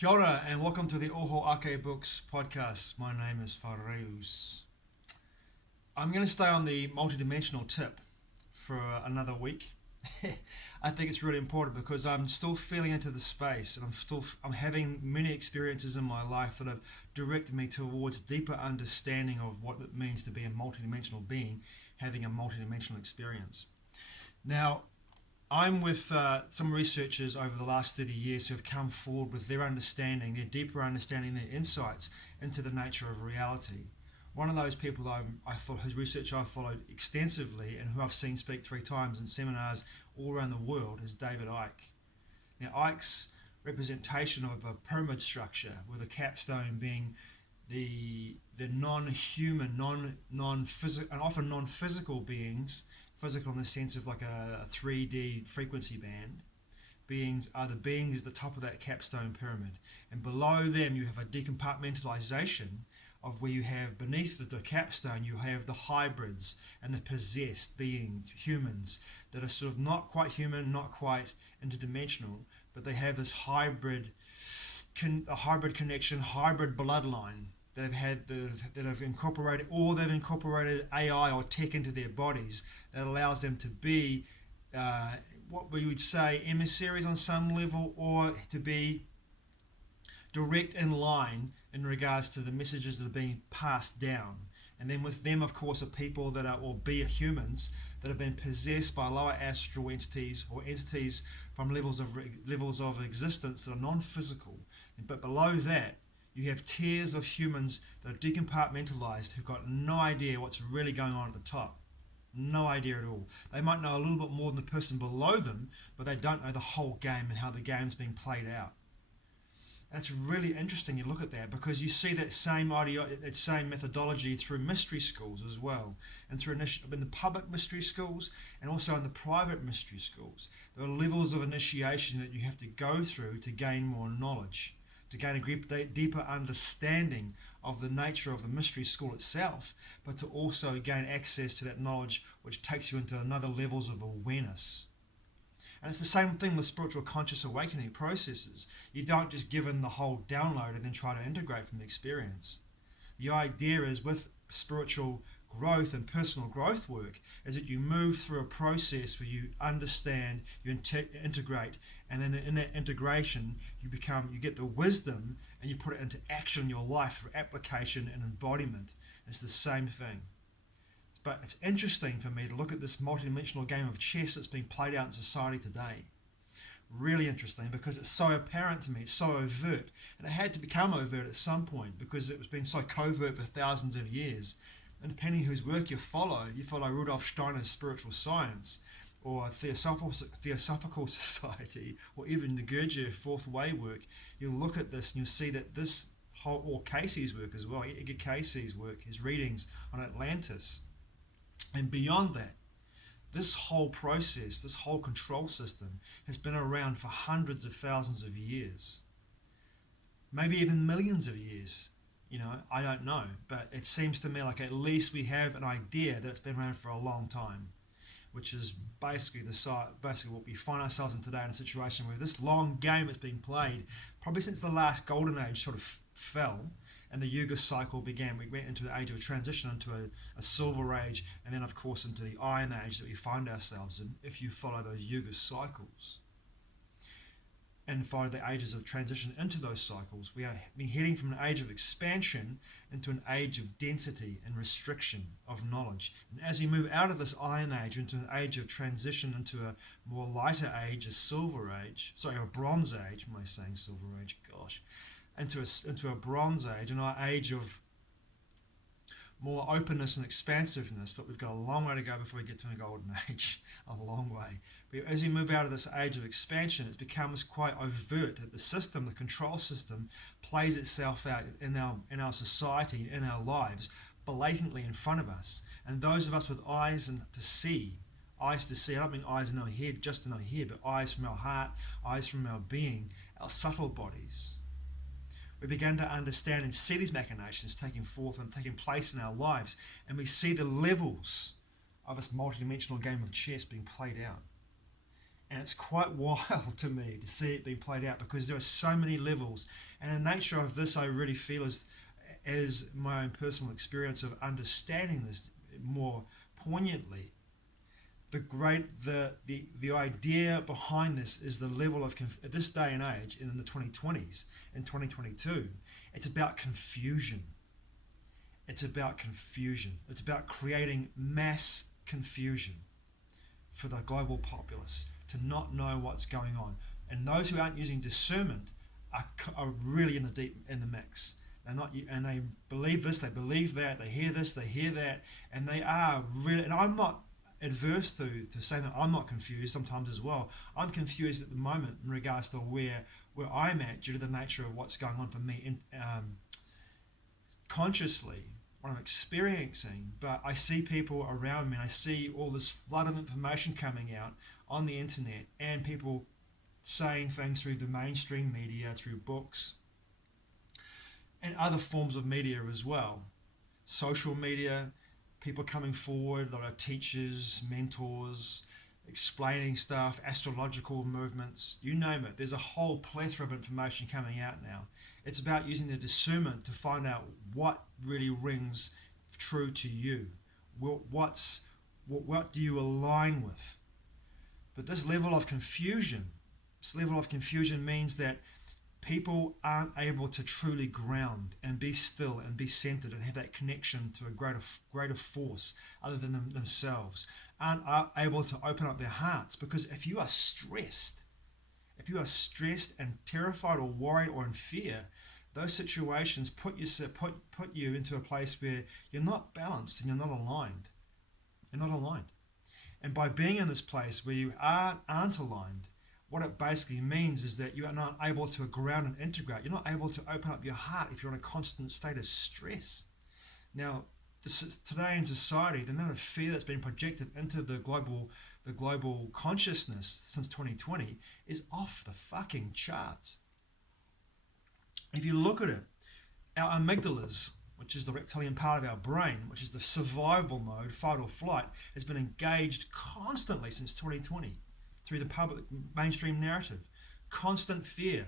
Kia ora and welcome to the Oho Icke Books podcast. My name is Fareus. I'm going to stay on the multidimensional tip for another week. I think it's really important because I'm still feeling into the space and I'm having many experiences in my life that have directed me towards deeper understanding of what it means to be a multidimensional being, having a multidimensional experience. Now, I'm with some researchers over the last 30 years who have come forward with their understanding, their deeper understanding, their insights into the nature of reality. One of those people whose research I've followed extensively and who I've seen speak 3 times in seminars all around the world is David Icke. Now, Icke's representation of a pyramid structure with a capstone being the non-human, non-physical, and often non-physical beings, physical in the sense of like a 3D frequency band, beings are the beings at the top of that capstone pyramid. And below them you have a decompartmentalization of where you have beneath the capstone you have the hybrids and the possessed being, humans, that are sort of not quite human, not quite interdimensional, but they have this hybrid connection, hybrid bloodline that have incorporated AI or tech into their bodies that allows them to be what we would say emissaries on some level, or to be direct in line in regards to the messages that are being passed down. And then with them, of course, are people that are, or be humans that have been possessed by lower astral entities or entities from levels of existence that are non-physical. But below that, you have tiers of humans that are decompartmentalized who've got no idea what's really going on at the top. No idea at all. They might know a little bit more than the person below them, but they don't know the whole game and how the game's being played out. That's really interesting. You look at that because you see that same methodology through mystery schools as well, and through in the public mystery schools and also in the private mystery schools. There are levels of initiation that you have to go through to gain more knowledge, to gain a deeper understanding of the nature of the mystery school itself, but to also gain access to that knowledge which takes you into another levels of awareness. And it's the same thing with spiritual conscious awakening processes. You don't just give in the whole download and then try to integrate from the experience. The idea is with spiritual growth and personal growth work is that you move through a process where you understand, you integrate, and then in that integration you get the wisdom and you put it into action in your life through application and embodiment. It's the same thing. But it's interesting for me to look at this multidimensional game of chess that's being played out in society today. Really interesting because it's so apparent to me, it's so overt, and it had to become overt at some point because it was been so covert for thousands of years. And depending whose work you follow Rudolf Steiner's Spiritual Science, or Theosophical Society, or even the Gurdjieff Fourth Way work, you'll look at this and you'll see that this whole, or Casey's work as well, Icke Casey's work, his readings on Atlantis, and beyond that, this whole process, this whole control system has been around for hundreds of thousands of years, maybe even millions of years. I don't know, but it seems to me like at least we have an idea that it's been around for a long time, which is basically what we find ourselves in today, in a situation where this long game has been played probably since the last golden age sort of fell and the Yuga cycle began. We went into the age of transition, into a silver age, and then of course into the iron age that we find ourselves in, if you follow those Yuga cycles and follow the ages of transition into those cycles. We are heading from an age of expansion into an age of density and restriction of knowledge. And as we move out of this iron age into an age of transition into a more lighter age, a bronze age, am I saying silver age? Gosh. Into a bronze age, and our age of more openness and expansiveness, but we've got a long way to go before we get to a golden age, a long way. But as we move out of this age of expansion, it becomes quite overt that the control system, plays itself out in our society, in our lives, blatantly in front of us. And those of us with eyes to see, I don't mean eyes in our head, just in our head, but eyes from our heart, eyes from our being, our subtle bodies. We begin to understand and see these machinations taking forth and taking place in our lives, and we see the levels of this multidimensional game of chess being played out. And it's quite wild to me to see it being played out, because there are so many levels. And the nature of this, I really feel, is as my own personal experience of understanding this more poignantly. The idea behind this is the level of at this day and age, in the 2020s, in 2022, it's about confusion. It's about confusion. It's about creating mass confusion for the global populace to not know what's going on. And those who aren't using discernment are really in the mix. They're not, and they believe this, they believe that, they hear this, they hear that, and they are really. And I'm not adverse to saying that I'm not confused sometimes as well. I'm confused at the moment in regards to where I'm at due to the nature of what's going on for me consciously, what I'm experiencing. But I see people around me, and I see all this flood of information coming out on the internet, and people saying things through the mainstream media, through books, and other forms of media as well. Social media, people coming forward, a lot of teachers, mentors, explaining stuff, astrological movements, you name it. There's a whole plethora of information coming out now. It's about using the discernment to find out what really rings true to you. What do you align with? But this level of confusion means that people aren't able to truly ground and be still and be centered and have that connection to a greater force other than themselves, aren't able to open up their hearts. Because if you are stressed and terrified or worried or in fear, those situations put you into a place where you're not balanced and you're not aligned. And by being in this place where you aren't aligned, what it basically means is that you are not able to ground and integrate. You're not able to open up your heart if you're in a constant state of stress. Now, today in society, the amount of fear that's been projected into the global consciousness since 2020 is off the fucking charts. If you look at it, our amygdalas, which is the reptilian part of our brain, which is the survival mode, fight or flight, has been engaged constantly since 2020 through the public mainstream narrative. Constant fear.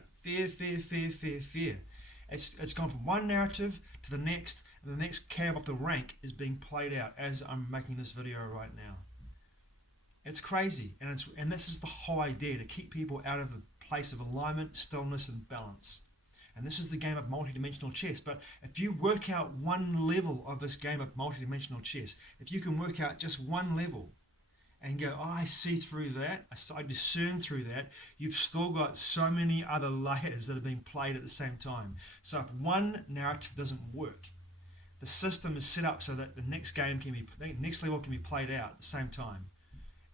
It's gone from one narrative to the next, and the next cab up the rank is being played out as I'm making this video right now. It's crazy, and this is the whole idea, to keep people out of the place of alignment, stillness, and balance. And this is the game of multidimensional chess. But if you work out one level of this game of multidimensional chess, if you can work out just one level and go, oh, I see through that, I discern through that, you've still got so many other layers that are being played at the same time. So if one narrative doesn't work, the system is set up so that the next level can be played out at the same time.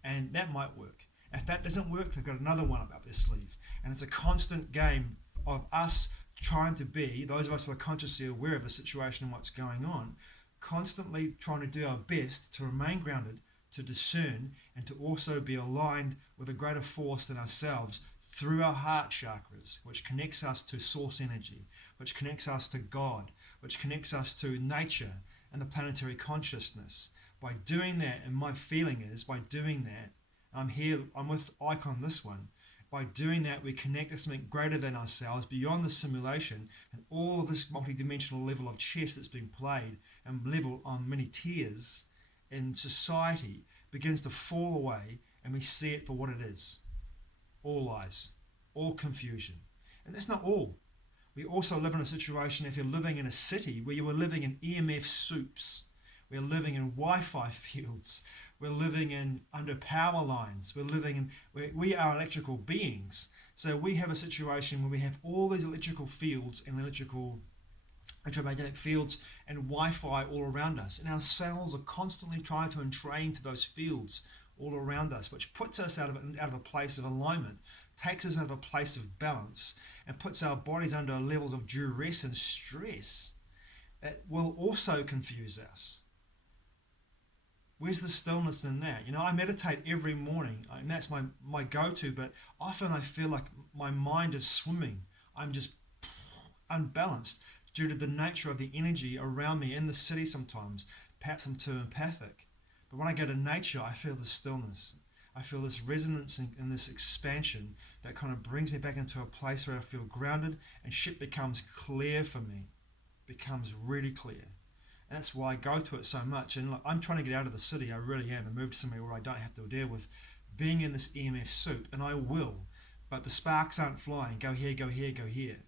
And that might work. If that doesn't work, they've got another one up their sleeve. And it's a constant game of us trying to be, those of us who are consciously aware of the situation and what's going on, constantly trying to do our best to remain grounded, to discern, and to also be aligned with a greater force than ourselves through our heart chakras, which connects us to source energy, which connects us to God, which connects us to nature and the planetary consciousness. By doing that, and my feeling is, by doing that, I'm with Icke on this one, by doing that, we connect to something greater than ourselves, beyond the simulation, and all of this multidimensional level of chess that's been played and level on many tiers in society begins to fall away, and we see it for what it is. All lies, all confusion. And that's not all. We also live in a situation, if you're living in a city, where you are living in EMF soups, we're living in Wi-Fi fields, we're living in under power lines, we are electrical beings. So we have a situation where we have all these electrical fields and electromagnetic fields and Wi-Fi all around us, and our cells are constantly trying to entrain to those fields all around us, which puts us out of a place of alignment, takes us out of a place of balance, and puts our bodies under levels of duress and stress that will also confuse us. Where's the stillness in that? I meditate every morning, and that's my go-to, but often I feel like my mind is swimming. I'm just unbalanced due to the nature of the energy around me in the city sometimes. Perhaps I'm too empathic. But when I go to nature, I feel the stillness. I feel this resonance and this expansion that kind of brings me back into a place where I feel grounded and shit becomes clear for me, becomes really clear. And that's why I go to it so much. And look, I'm trying to get out of the city, I really am, and move to somewhere where I don't have to deal with being in this EMF soup, and I will. But the sparks aren't flying. Go here, go here, go here.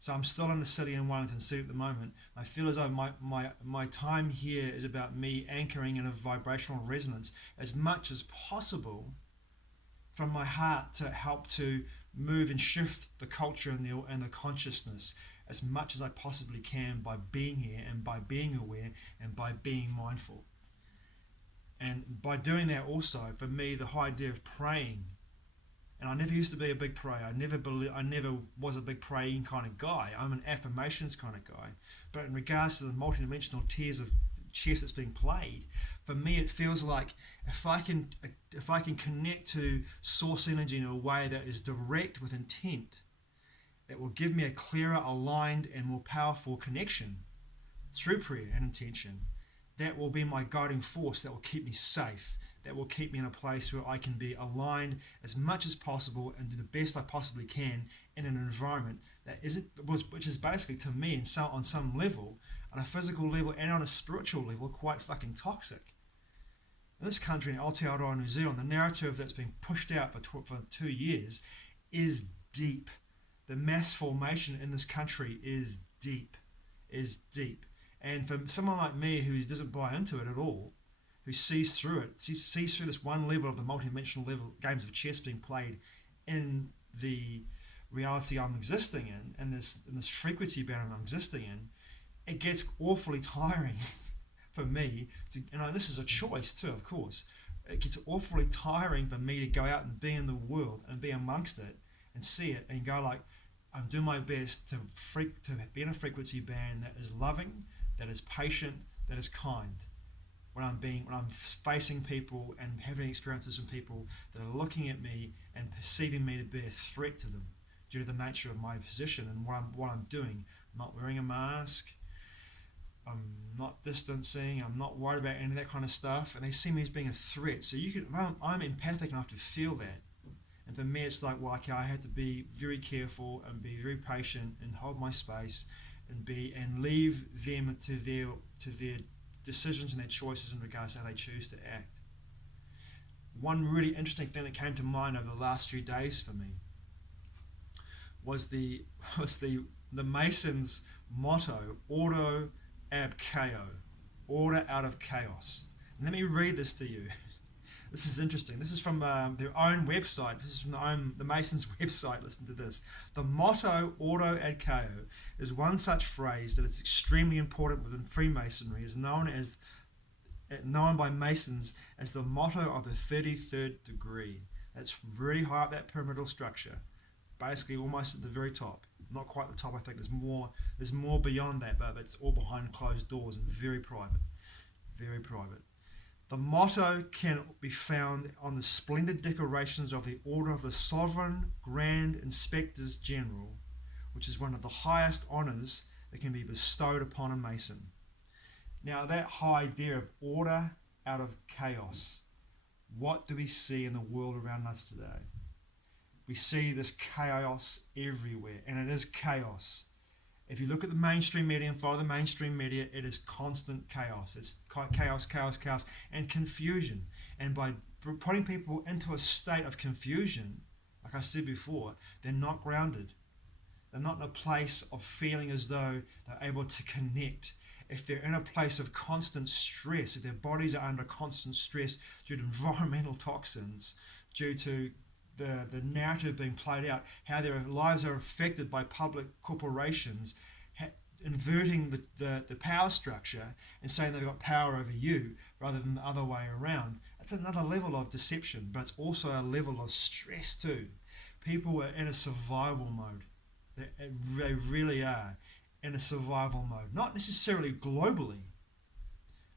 So I'm still in the city in Wellington City at the moment. I feel as though my time here is about me anchoring in a vibrational resonance as much as possible from my heart to help to move and shift the culture and the consciousness as much as I possibly can by being here and by being aware and by being mindful. And by doing that also, for me, the whole idea of praying, and I never used to be a big prayer. I never was a big praying kind of guy. I'm an affirmations kind of guy. But in regards to the multidimensional tiers of chess that's being played, for me it feels like if I can connect to source energy in a way that is direct with intent, that will give me a clearer, aligned, and more powerful connection through prayer and intention, that will be my guiding force, that will keep me safe, that will keep me in a place where I can be aligned as much as possible and do the best I possibly can in an environment that which is basically, to me, on some level, on a physical level and on a spiritual level, quite fucking toxic. In this country, in Aotearoa, New Zealand, the narrative that's been pushed out for 2 years is deep. The mass formation in this country is deep. And for someone like me who doesn't buy into it at all, who sees through it, sees through this one level of the multidimensional level games of chess being played in the reality I'm existing in, and this frequency band I'm existing in, it gets awfully tiring for me. This is a choice too, of course. It gets awfully tiring for me to go out and be in the world and be amongst it and see it and go like, I'm doing my best to be in a frequency band that is loving, that is patient, that is kind. When I'm facing people and having experiences with people that are looking at me and perceiving me to be a threat to them due to the nature of my position and what I'm doing. I'm not wearing a mask, I'm not distancing, I'm not worried about any of that kind of stuff, and they see me as being a threat. So I'm empathic enough to feel that. And for me it's like, well, okay, I have to be very careful and be very patient and hold my space and leave them to their decisions and their choices in regards to how they choose to act. One really interesting thing that came to mind over the last few days for me was the Masons' motto, Ordo ab Chaos, order out of chaos. And let me read this to you. This is interesting. This is from their own website. This is from the Masons' website. Listen to this. The motto, Ordo ad Chaos, is one such phrase that is extremely important within Freemasonry, is known by Masons as the motto of the 33rd degree. That's really high up that pyramidal structure, basically almost at the very top. Not quite the top, I think. There's more beyond that, but it's all behind closed doors and very private. Very private. The motto can be found on the splendid decorations of the Order of the Sovereign Grand Inspectors General, which is one of the highest honours that can be bestowed upon a Mason. Now, that high idea of order out of chaos, what do we see in the world around us today? We see this chaos everywhere, and it is chaos. If you look at the mainstream media and follow the mainstream media, it is constant chaos. It's chaos, and confusion. And by putting people into a state of confusion, like I said before, they're not grounded. They're not in a place of feeling as though they're able to connect. If they're in a place of constant stress, if their bodies are under constant stress due to environmental toxins, due to the narrative being played out, how their lives are affected by public corporations, inverting the power structure and saying they've got power over you rather than the other way around. That's another level of deception, but it's also a level of stress too. People are in a survival mode. They really are in a survival mode. Not necessarily globally,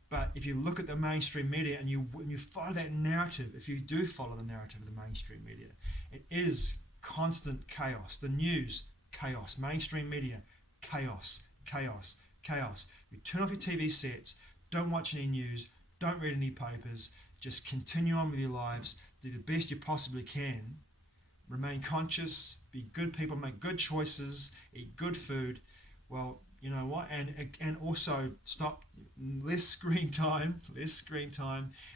but if you look at the mainstream media and you follow that narrative, if you do follow the narrative of the mainstream media, it is constant chaos. The news, chaos. Mainstream media, chaos. You turn off your TV sets, don't watch any news, don't read any papers, just continue on with your lives, do the best you possibly can, remain conscious, be good people, make good choices, eat good food, well, you know what, and also stop less screen time,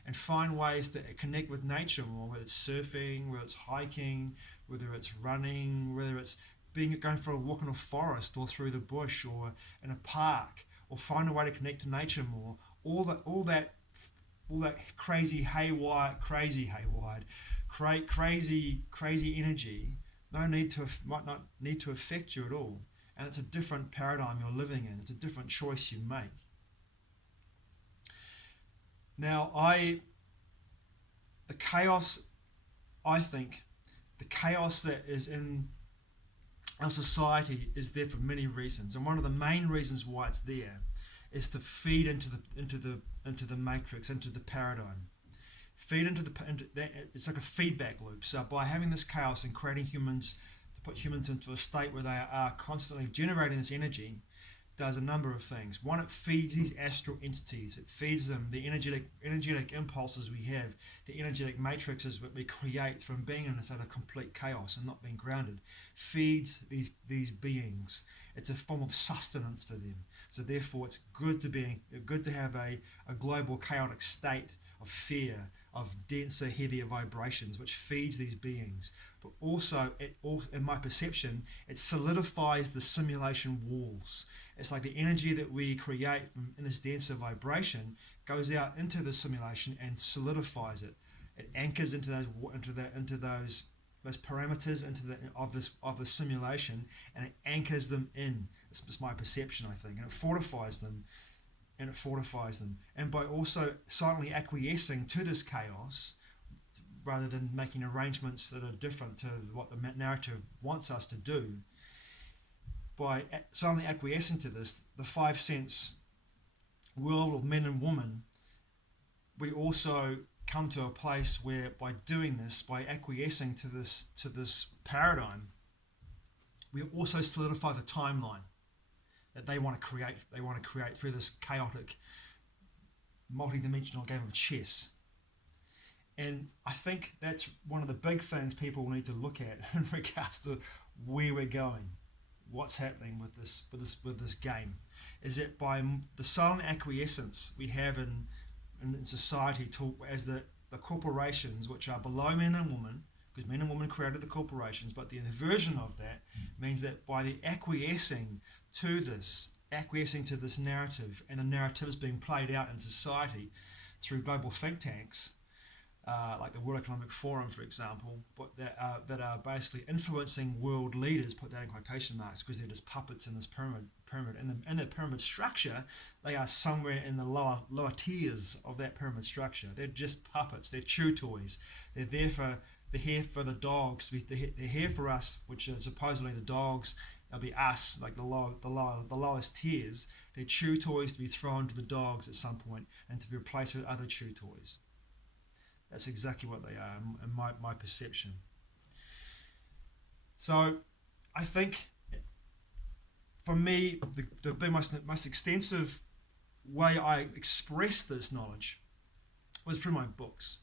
and find ways to connect with nature more, whether it's surfing, whether it's hiking, whether it's running, whether it's going for a walk in a forest or through the bush or in a park, or find a way to connect to nature more. All that crazy energy might not need to affect you at all. And it's a different paradigm you're living in. It's a different choice you make. Now, the chaos that is in our society is there for many reasons, and one of the main reasons why it's there is to feed into the matrix, into the paradigm. It's like a feedback loop. So by having this chaos and creating humans, to put humans into a state where they are constantly generating this energy, does a number of things. One, it feeds these astral entities. It feeds them the energetic impulses we have, the energetic matrices that we create from being in a state of complete chaos and not being grounded. Feeds these beings. It's a form of sustenance for them. So therefore, it's good to have a global chaotic state of fear, of denser, heavier vibrations, which feeds these beings. But also, in my perception, it solidifies the simulation walls. It's like the energy that we create in this denser vibration goes out into the simulation and solidifies it. It anchors into those parameters of the simulation, and it anchors them in. It's my perception, I think, and it fortifies them. And by also silently acquiescing to this chaos, rather than making arrangements that are different to what the narrative wants us to do, by silently acquiescing to this, the five sense world of men and women, we also come to a place where, by doing this, by acquiescing to this paradigm, we also solidify the timeline that they want to create. They want to create through this chaotic, multi-dimensional game of chess. And I think that's one of the big things people need to look at in regards to where we're going, what's happening with this game, is that by the silent acquiescence we have in society, as the corporations, which are below men and women, because men and women created the corporations, but the inversion of that means that by the acquiescing to this narrative, and the narrative is being played out in society through global think tanks, like the World Economic Forum, for example, but that are basically influencing world leaders, put that in quotation marks, because they're just puppets in this pyramid. In the pyramid structure, they are somewhere in the lower tiers of that pyramid structure. They're just puppets. They're chew toys. They're here for the dogs. They're here for us, which are supposedly the dogs. They'll be us, like the lowest tiers. They're chew toys to be thrown to the dogs at some point and to be replaced with other chew toys. That's exactly what they are, in my perception. So I think, for me, the most extensive way I express this knowledge was through my books.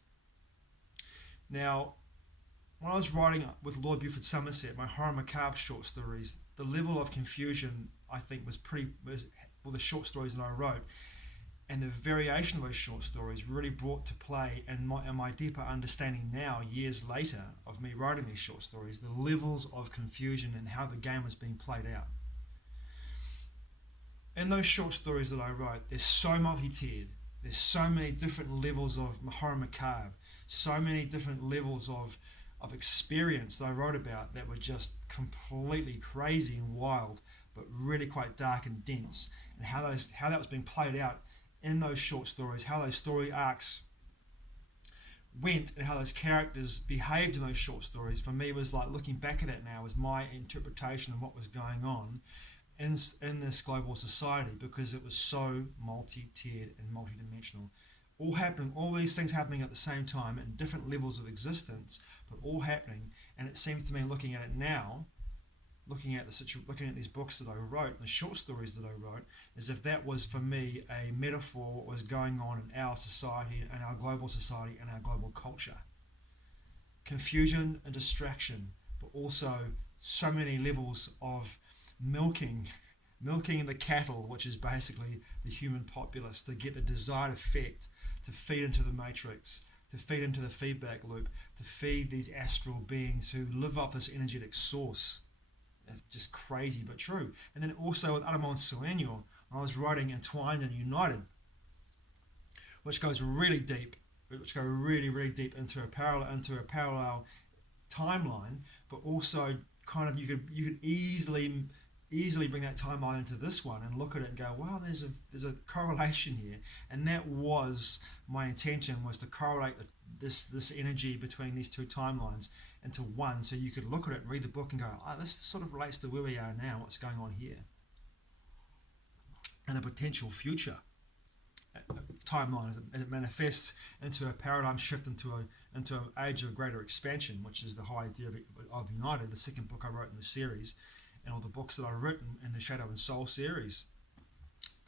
Now, when I was writing with Lord Buford Somerset, my horror macabre short stories, the level of confusion, I think, was the short stories that I wrote, and the variation of those short stories really brought to play, and my deeper understanding now, years later, of me writing these short stories, the levels of confusion and how the game was being played out. In those short stories that I wrote, they're so multi-tiered. There's so many different levels of horror macabre, so many different levels of experience that I wrote about that were just completely crazy and wild, but really quite dark and dense, and how that was being played out in those short stories, how those story arcs went, and how those characters behaved in those short stories. For me, was like looking back at that now was my interpretation of what was going on in this global society, because it was so multi-tiered and multi-dimensional. All these things happening at the same time in different levels of existence, but all happening. And it seems to me, looking at it now, looking at these books that I wrote, the short stories that I wrote, as if that was for me a metaphor what was going on in our society and our global society and our global culture. confusion and distraction, but also so many levels of milking the cattle, which is basically the human populace, to get the desired effect, to feed into the matrix, to feed into the feedback loop, to feed these astral beings who live off this energetic source. Just crazy but true. And then also with Aramon Sueño, I was writing Entwined and United, which goes really deep, really deep into a parallel timeline, but also kind of you could easily bring that timeline into this one and look at it and go, wow, there's a correlation here. And that was my intention, was to correlate this energy between these two timelines into one, so you could look at it and read the book and go, this sort of relates to where we are now, what's going on here, and a potential future timeline as it manifests into a paradigm shift, into an age of greater expansion, which is the whole idea of United, the second book I wrote in the series, and all the books that I've written in the Shadow and Soul series.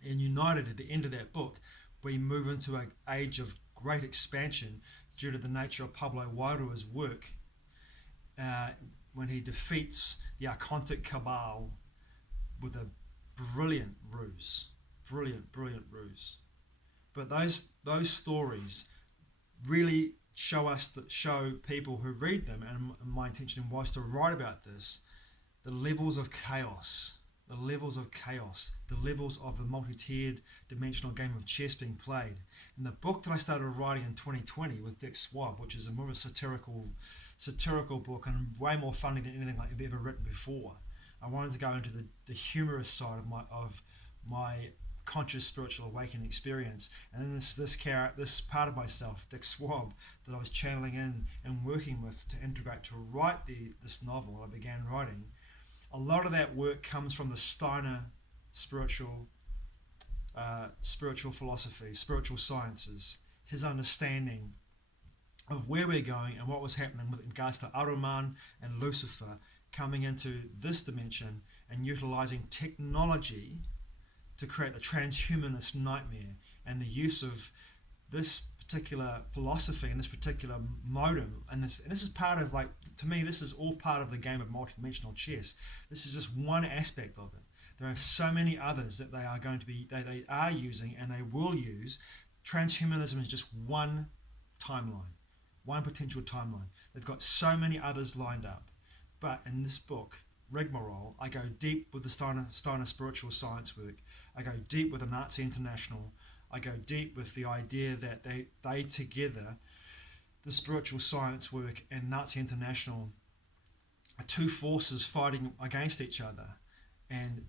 In United, at the end of that book, we move into an age of great expansion due to the nature of Pablo Wairua's work, when he defeats the Archontic Cabal with a brilliant ruse. But those stories really show people who read them, and my intention was to write about this, the levels of chaos, the levels of the multi-tiered dimensional game of chess being played. In the book that I started writing in 2020 with Dick Swab, which is a more of a satirical book and way more funny than anything like I've ever written before, I wanted to go into the humorous side of my conscious spiritual awakening experience, and then this part of myself, Dick Swab, that I was channeling in and working with to integrate to write this novel I began writing. A lot of that work comes from the Steiner spiritual philosophy, spiritual sciences, his understanding of where we're going and what was happening with regards to Aruman and Lucifer coming into this dimension and utilizing technology to create the transhumanist nightmare, and the use of this particular philosophy and this particular modem, and this is part of, like, to me, this is all part of the game of multidimensional chess. This is just one aspect of it. There are so many others that they are using and they will use. Transhumanism is just one timeline, one potential timeline. They've got so many others lined up. But in this book, Rigmarole, I go deep with the Steiner spiritual science work. I go deep with the Nazi International. I go deep with the idea that they together, the spiritual science work and Nazi International, are two forces fighting against each other. And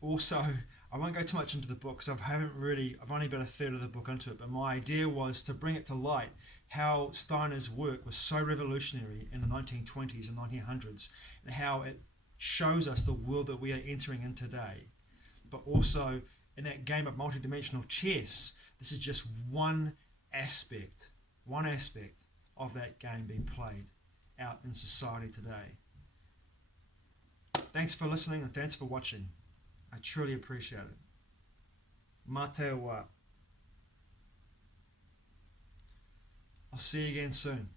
also, I won't go too much into the book because I've only got a third of the book into it, but my idea was to bring it to light how Steiner's work was so revolutionary in the 1920s and 1900s, and how it shows us the world that we are entering in today. But also, in that game of multidimensional chess, this is just one aspect of that game being played out in society today. Thanks for listening and thanks for watching. I truly appreciate it. Matewa. I'll see you again soon.